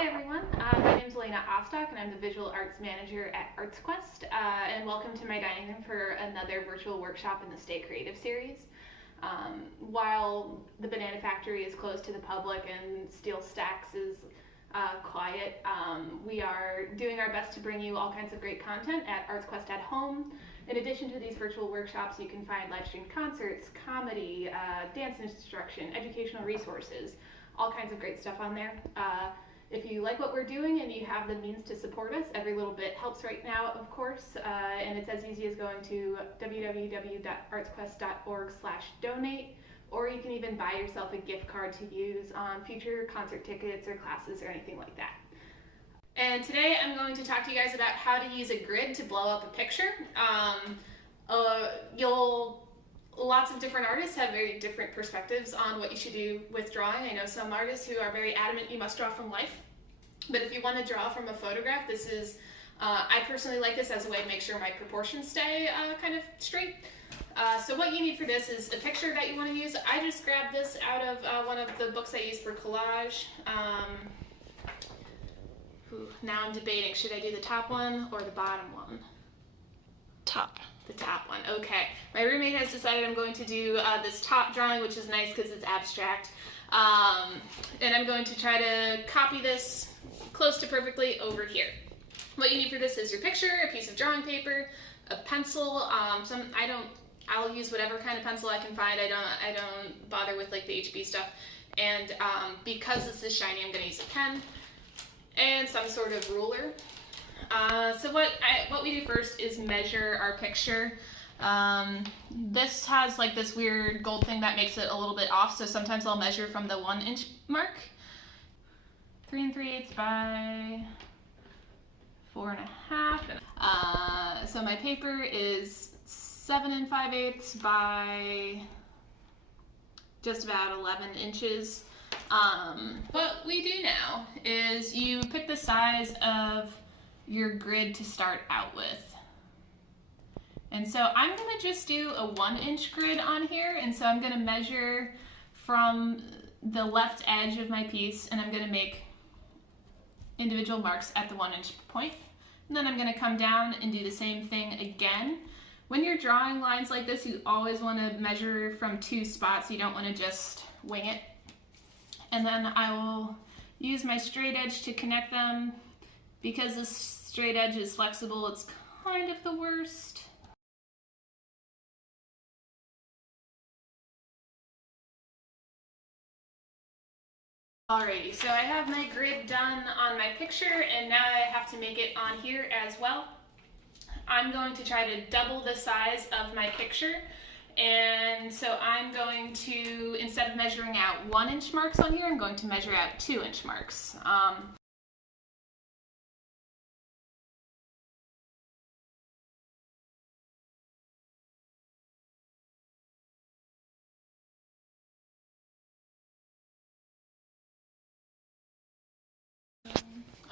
Hi everyone, my name is Elena Ostock and I'm the Visual Arts Manager at ArtsQuest, and welcome to my dining room for another virtual workshop in the Stay Creative series. While the Banana Factory is closed to the public and Steel Stacks is quiet, we are doing our best to bring you all kinds of great content at ArtsQuest at Home. In addition to these virtual workshops, you can find live streamed concerts, comedy, dance instruction, educational resources, all kinds of great stuff on there. If you like what we're doing and you have the means to support us, every little bit helps right now, of course, and it's as easy as going to www.artsquest.org/donate, or you can even buy yourself a gift card to use on future concert tickets or classes or anything like that. And today I'm going to talk to you guys about how to use a grid to blow up a picture. Lots of different artists have very different perspectives on what you should do with drawing. I know some artists who are very adamant you must draw from life, but if you want to draw from a photograph, this is, I personally like this as a way to make sure my proportions stay kind of straight. So what you need for this is a picture that you want to use. I just grabbed this out of one of the books I use for collage. Now I'm debating, should I do the top one or the bottom one? Top. The top one, okay. My roommate has decided I'm going to do this top drawing, which is nice because it's abstract. And I'm going to try to copy this close to perfectly over here. What you need for this is your picture, a piece of drawing paper, a pencil. I'll use whatever kind of pencil I can find. I don't bother with like the HB stuff. And because this is shiny, I'm going to use a pen and some sort of ruler. So what we do first is measure our picture. This has like this weird gold thing that makes it a little bit off, so sometimes I'll measure from the 1 inch mark. 3 3/8 by 4 1/2. So my paper is 7 5/8 by just about 11 inches. What we do now is you pick the size of your grid to start out with. And so I'm going to just do a 1 inch grid on here, and so I'm going to measure from the left edge of my piece, and I'm going to make individual marks at the 1 inch point. And then I'm going to come down and do the same thing again. When you're drawing lines like this, you always want to measure from 2 spots. You don't want to just wing it. And then I will use my straight edge to connect them. Because this straight edge is flexible, it's kind of the worst. Alrighty, so I have my grid done on my picture, and now I have to make it on here as well. I'm going to try to double the size of my picture, and so I'm going to, instead of measuring out 1 inch marks on here, I'm going to measure out 2 inch marks.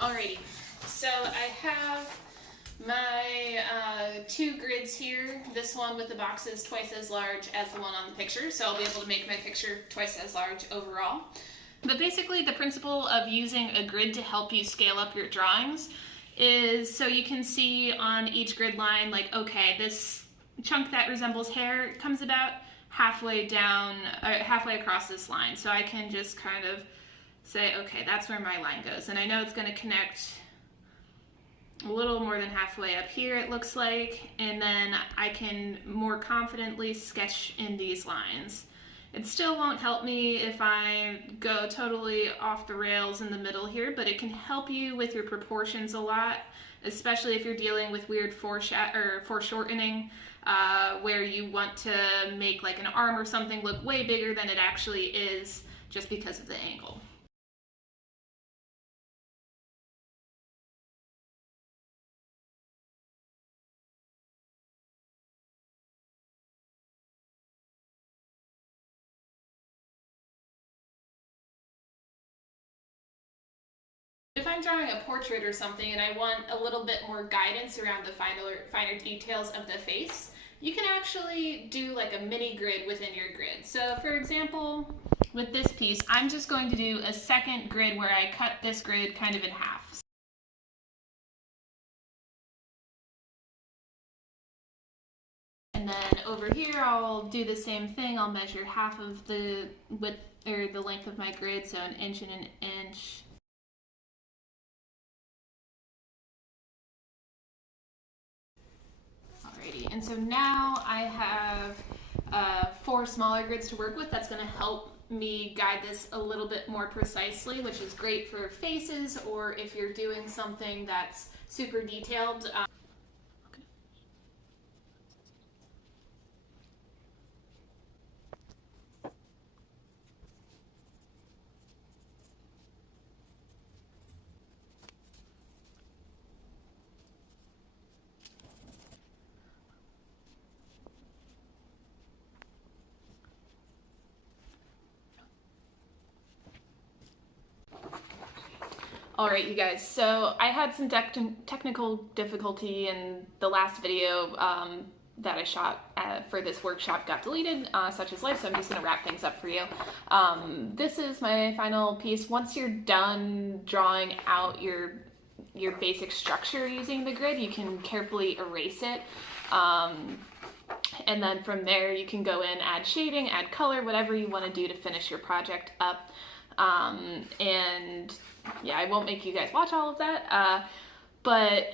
Alrighty, so I have my 2 grids here. This one with the boxes twice as large as the one on the picture, so I'll be able to make my picture twice as large overall. But basically the principle of using a grid to help you scale up your drawings is so you can see on each grid line, like, okay, this chunk that resembles hair comes about halfway down, halfway across this line. So I can just kind of say, okay, that's where my line goes. And I know it's going to connect a little more than halfway up here, it looks like, and then I can more confidently sketch in these lines. It still won't help me if I go totally off the rails in the middle here, but it can help you with your proportions a lot, especially if you're dealing with weird foreshortening, where you want to make like an arm or something look way bigger than it actually is just because of the angle. If I'm drawing a portrait or something and I want a little bit more guidance around the finer details of the face, you can actually do like a mini grid within your grid. So for example, with this piece, I'm just going to do a second grid where I cut this grid kind of in half. And then over here, I'll do the same thing. I'll measure half of the width or the length of my grid, so 1 inch and 1 inch. Alrighty, and so now I have 4 smaller grids to work with. That's going to help me guide this a little bit more precisely, which is great for faces or if you're doing something that's super detailed. All right, you guys, so I had some technical difficulty in the last video that I shot for this workshop got deleted, such as life, so I'm just gonna wrap things up for you. This is my final piece. Once you're done drawing out your basic structure using the grid, you can carefully erase it. And then from there, you can go in, add shading, add color, whatever you wanna do to finish your project up. And yeah, I won't make you guys watch all of that, but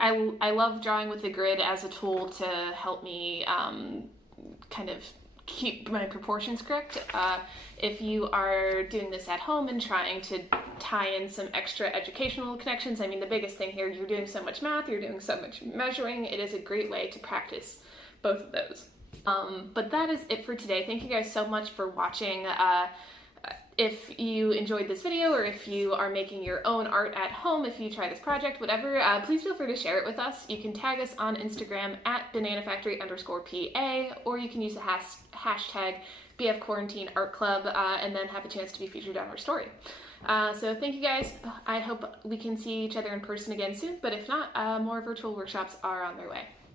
I love drawing with the grid as a tool to help me kind of keep my proportions correct. If you are doing this at home and trying to tie in some extra educational connections, I mean, the biggest thing here, you're doing so much math, you're doing so much measuring, it is a great way to practice both of those. But that is it for today. Thank you guys so much for watching. If you enjoyed this video, or if you are making your own art at home, if you try this project, whatever, please feel free to share it with us. You can tag us on Instagram at bananafactory_PA, or you can use the hashtag BFQuarantineArtClub, and then have a chance to be featured on our story. So thank you guys. I hope we can see each other in person again soon, but if not, more virtual workshops are on their way.